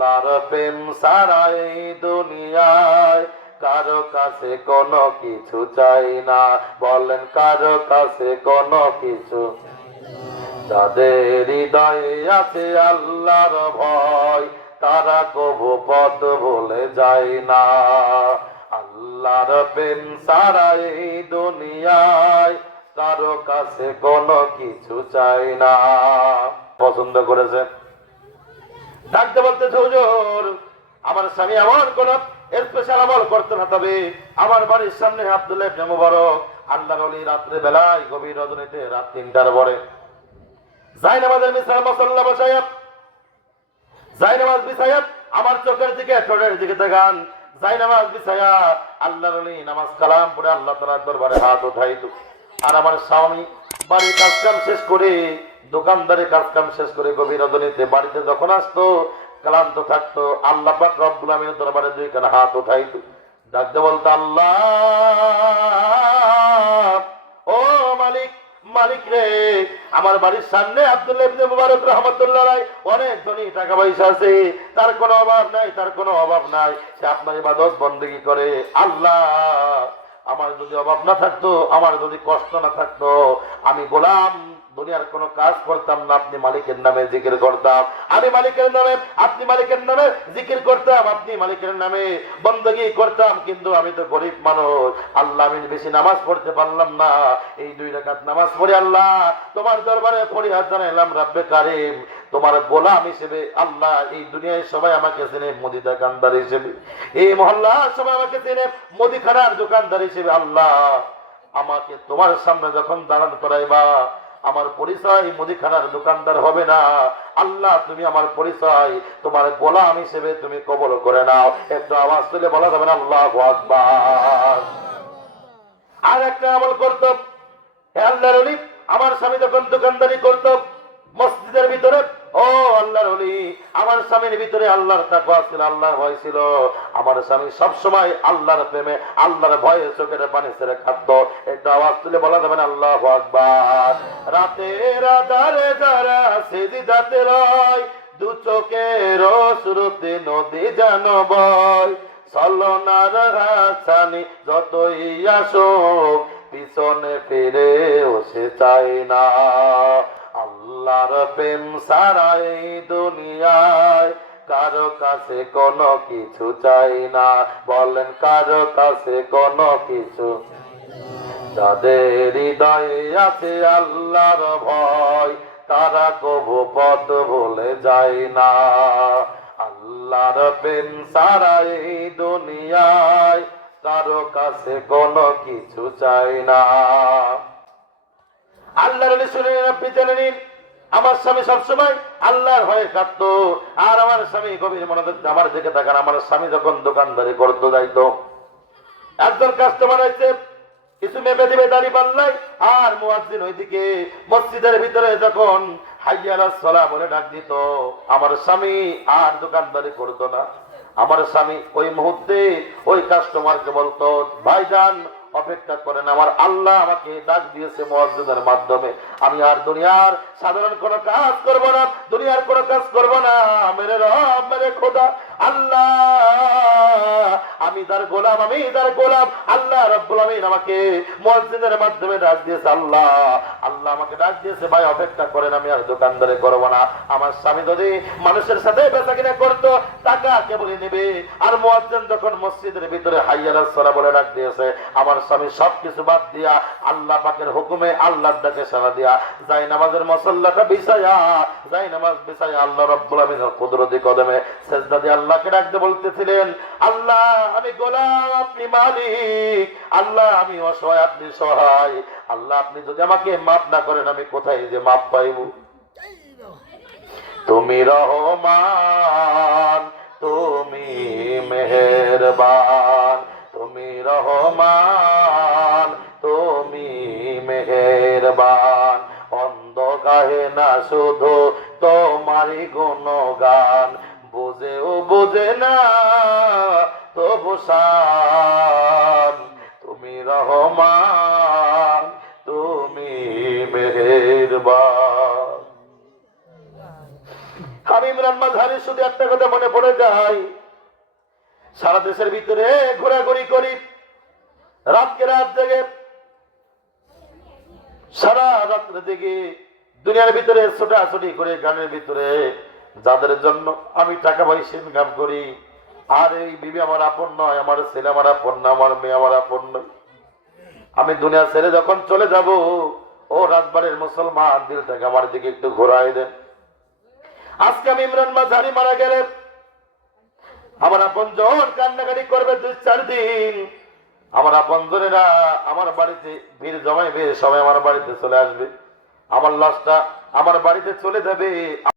আল্লাহর প্রেম সারা এই দুনিয়ায় কারও কাছে কোনো কিছু চাই না। বলেন, কারও কাছে কোনো কিছু যাদের হৃদয়ে আছে আল্লাহর ভয়, তারা কবু পথ বলে যায় না। আল্লাহর প্রেম সারা এই দুনিয়ায় কারও কাছে কোনো কিছু চাই না। পছন্দ করেছে ডাকতে বলতে হুজুর, আমার স্বামী এমন কোন স্পেশাল আমল করতে না তবে আমার বাড়ির সামনে আব্দুল্লাহ ইবনে মুবারক আল্লাহর ওলি রাত্রে বেলায় গভীর রজনীতে রাত তিনটার পরে। জাইনামাজের মিসাল মসল্লা বসায়াত জাইনামাজ বিছায়াত আমার চোখের দিকে, ঠোঁটের দিকে তাকান জাইনামাজ বিছায়া আল্লাহর ওলি নামাজ কালাম পড়ে আল্লাহ তাআলার দরবারে হাত উঠাইত। আর আমার স্বামী বাড়ির কাজ কাম শেষ করে দোকানদারে কাজ কাম শেষ করে গভীর রজনীতে বাড়িতে যখন আসতো, ক্লান্ত থাকতো, আল্লাহ পাক রব্বুল আমিনের দরবারে দুই কানে হাত উঠাইতো। ডাকতে বলতো, আল্লাহ, ও মালিক মালিক রে, আমার বাড়ির সামনে আব্দুল্লাহ ইবনে মুবারক রহমাতুল্লাহ আলাই অনেক ধনী টাকা পয়সা আছে, তার কোনো অভাব নাই, তার কোনো অভাব নাই, সে আপনার ইবাদত বন্দেগী করে। আল্লাহ, আমার যদি অভাব না থাকতো, আমার যদি কষ্ট না থাকতো, আমি গোলাম দুনিয়ার কোনো কাজ করতাম না, আপনি মালিকের নামে জিকির করতাম। আমি মালিকের নামে, আপনি মালিকের নামে জিকির করতাম, আপনি মালিকের নামে বন্দগি করতাম, কিন্তু আমি তো গরিব মানুষ। আল্লাহ, আমি বেশি নামাজ পড়তে পারলাম না। এই দুই রাকাত নামাজ পড়ে আল্লাহ, তোমার দরবারে ফরিহাদ জানাইলাম, রাব্বে কারিম। তোমার গোলাম হিসেবে আল্লাহ এই দুনিয়ায় সবাই আমাকে চেনে, মুদি দোকানদার হিসেবে। এই মহল্লা সবাই আমাকে চেনে, মুদিখানার দোকানদার হিসেবে আল্লাহ। আমাকে তোমার সামনে যখন দাঁড়ান করাইবা আমার পরিচয় মুদিখানার দোকানদার হবে না। আল্লাহ, তুমি আমার পরিচয়, তোমার গোলাম হিসেবে তুমি কবল করে নাও। একটু আওয়াজ তুলে বলা যাবে না? আল্লাহ আর একটা আমল করত আমার স্বামী যখন দোকানদারি করত স্বামীর ভিতরে আল্লাহর তাকওয়া ছিল, আল্লাহর ভয় ছিল। আমার স্বামী সব সময় আল্লাহর প্রেমে, আল্লাহর ভয়ে চোখের পানি ছেড়ে খাদ্য একটু আওয়াজ তুলে বলা যাবে আল্লাহ আকবার। রাতের আধারে যারা সেদিদাতে রয়, দু চোখের শুরুতে নদী জানো বয়। চলনার হাসানি যতই আসুক, পিছনে ফিরে সে চাই না। প্রেম সারা এই দুনিয়ায়। কারও কাছে কোনো কিছু চাই না। বলেন, কারও কাছে কোনো কিছু যাদের হৃদয়ে আছে আল্লাহর ভয়, তারা কবু পথ ভুলে যায় না। আল্লাহর প্রেম সারা এই দুনিয়ায়, কারও কাছে কোনো কিছু চাই না। আল্লাহর আলী শুনে জেনে নিন। আমার স্বামী সবসময় আল্লাহর ভয়ে কাঁদত আর আমার স্বামী গভীর মনে আমার দিকে তাকান। আমার স্বামী যখন দোকানদারি করতে, যাইতো। একজন কাস্টমার আছে, কিছু মেপে দিবে, দাড়ি পাল্লাই আর মুয়াজ্জিন ওইদিকে মসজিদের ভিতরে যখন হাইয়ালা সলা বলে ডাক দিত, আমার স্বামী আর দোকানদারি করতো না। আমার স্বামী ওই মুহূর্তে ওই কাস্টমারকে বলতো, ভাইজান অপেক্ষা করেন, আমার আল্লাহ আমাকে ডাক দিয়েছে মসজিদের মাধ্যমে। আমি আর দুনিয়ার সাধারণ কোন কাজ করব না, দুনিয়ার কোন কাজ করব না। মেরে রব, মেরে খোদা, আল্লাহ। আমি তার গোলাম, আমি তার গোলাম। আল্লাহ রব্বুল আমিন আমাকে মসজিদের মাধ্যমে ডাক দিয়েছে, আল্লাহ। আল্লাহ আমাকে ডাক দিয়েছে, ভাই, অপেক্ষা করেন, আমি আর দোকানদারে করব না। আমার স্বামী যদি মানুষের সাথে বেচা কিনা করতো, টাকা কেবলই নেবে। আর মুয়াজ্জিন যখন মসজিদের ভিতরে হাইয়ালা সলা বলে ডাক দিয়েছে, আমার স্বামী সবকিছু বাদ দিয়া আল্লাহ পাকের হুকুমে আল্লাহর ডাকে সারা দিয়া যাই নামাজের মসল্লাটা বিছায়া যাই নামাজ বিছায়া আল্লাহ রব্বুল আমিনের কুদরতি কদমে সেজদা দিয়ে আল্লাহকে ডাকতে বলতেছিলেন আল্লাহ আমি গোলাম আপনি মালিক আল্লাহ আমি অসহায় আপনি সহায় আল্লাহ আপনি যদি আমাকে মাফ না করেন আমি কোথায় যে মাফ পাইব? তুমি রহমান মেহেরবান অন্ধ গাহে না শুধু তোমারই গুণগান। বুঝেও বুঝে না, তবু শান তুমি রহমান, তুমি মেহেরবান। শুধু একটা কথা মনে পড়ে যায়। সারা দেশের ভিতরে ঘোরাঘুরি করি। রাতকে রাত জেগে সারা রাত্রে দিকে দুনিয়ার ভিতরে ছোটাছুটি করে গানের ভিতরে, যাদের জন্য আমি টাকা পয়সা ইনকাম করি। আর এই বিবি আমার আপন নয়, আমার ছেলে আমার আপন না, আমার মেয়ে আমার আপন নয়। আমি দুনিয়া ছেড়ে যখন চলে যাব, ও রাজবাড়ির মুসলমান, দিলটাকে আমার দিকে একটু ঘোরাই দেন। আজকে আমি ইমরান মাঝারি মারা গেলে আমার আপন জন কান্নাকাটি করবে দুই চার দিন। আমার আপন জনেরা আমার বাড়িতে ভিড় জমাইবে, সবাই আমার বাড়িতে চলে আসবে। আমার লাশটা আমার বাড়িতে চলে যাবে।